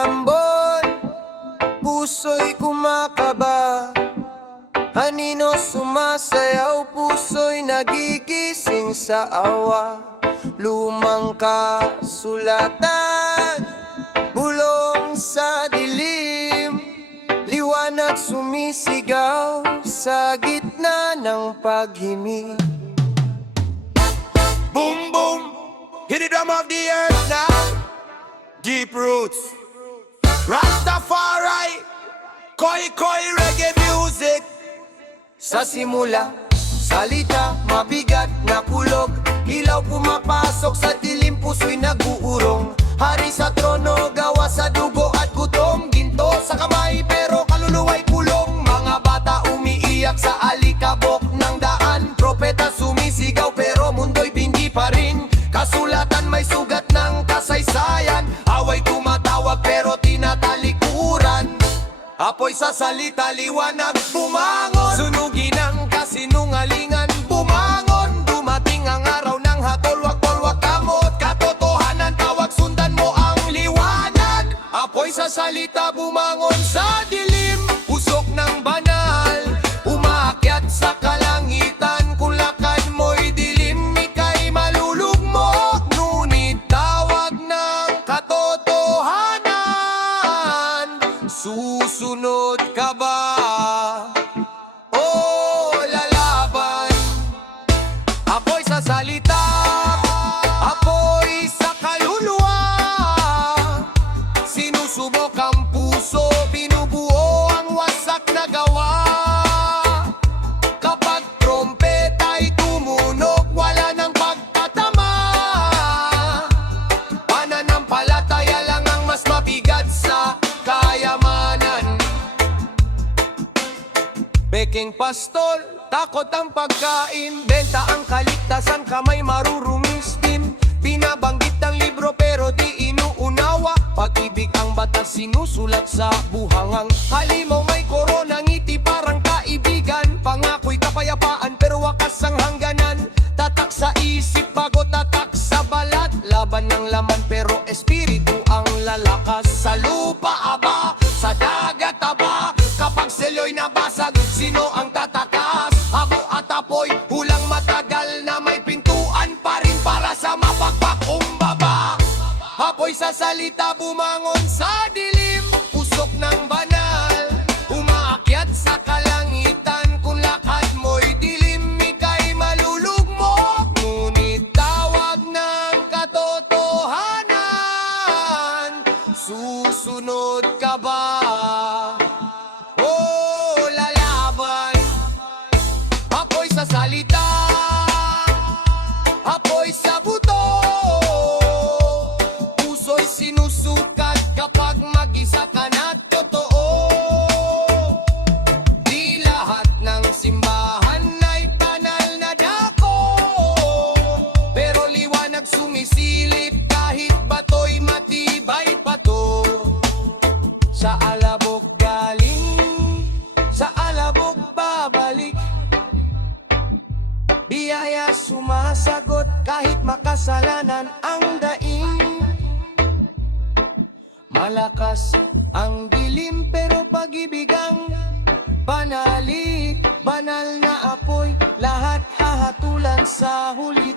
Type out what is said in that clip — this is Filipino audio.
ambon, puso'y kumakaba. Anino sumasayaw, puso'y nagigising sa awa. Lumang kasulatan, bulong sa dilim, liwanag sumisigaw sa gitna ng paghimig. Boom boom, hit the drum of the earth now. Deep roots, Rastafari, koi reggae music. Sa simula, salita, mabigat na kulog, ilaw pumapasok sa dilim, puso'y nag-uurong. Hari sa trono, gawa sa dugo at gutom, ginto sa kamay pero kaluluwa'y kulong. Mga bata umiiyak sa alikabok ng daan, propeta sumisigaw pero mundo'y bindi pa rin. Kasulatan may sugat ng kasaysayan, away tumatawag pero tinatalikuran. Apoy sa salita, liwanag bumangon, sunugin ang kasinungalingan, bumangon. Dumating ang araw ng hatol, wag kamot, katotohanan tawag, sundan mo ang liwanag. Apoy sa salita, bumangon sa dilim, usok ng banal, umaakyat sa kalangitan. Kung lakad mo'y dilim, ika'y malulugmok, ngunit tawag ng katotohanan. Susunod ka ba? O lalaban? Apoy sa salita, apoy sa kaluluwa, sinusubok ang puso, binubuo ang wasak na gawa. Kapag trompeta'y tumunog, wala nang pagtatama, pananampalataya lang ang mas mabigat sa kayamanan. Peking pastol, takot ang pagkain, benta ang kaligtasan, kamay marurumistin. Binabanggit ang libro pero di inuunawa, pag-ibig ang batas sinusulat sa buhangang. Halimaw may korona, ngiti parang kaibigan, pangako'y kapayapaan pero wakas ang hangganan. Tatak sa isip bago tatak sa balat, laban ng laman pero espiritu ang lalakas. Sa lupa aba, sa dagat aba, kapag selo'y nabasag, sino ang tatakas? Abo at apoy, hulang matagal na may pintuan pa rin para sa mapagpakumbaba. Apoy sa salita, bumangon sa dilim, usok ng banal, umaakyat sa kalangitan. Kung lakad mo'y dilim, ika'y malulugmok, ngunit tawag ng katotohanan. Susunod ka ba? O lalaban? Apoy sa salita, apoy sa buto, puso'y sinusukat kapag mag-isa ka na totoo. Di lahat ng simbahan ay banal na dako, pero liwanag sumisilip kahit bato'y matibay pa to. Sa alabok galing, sa alabok babalik, biyaya sumasagot kahit makasalanan ang daing. Malakas ang dilim pero pag-ibig ang banalik, banal na apoy, lahat hahatulan sa huli.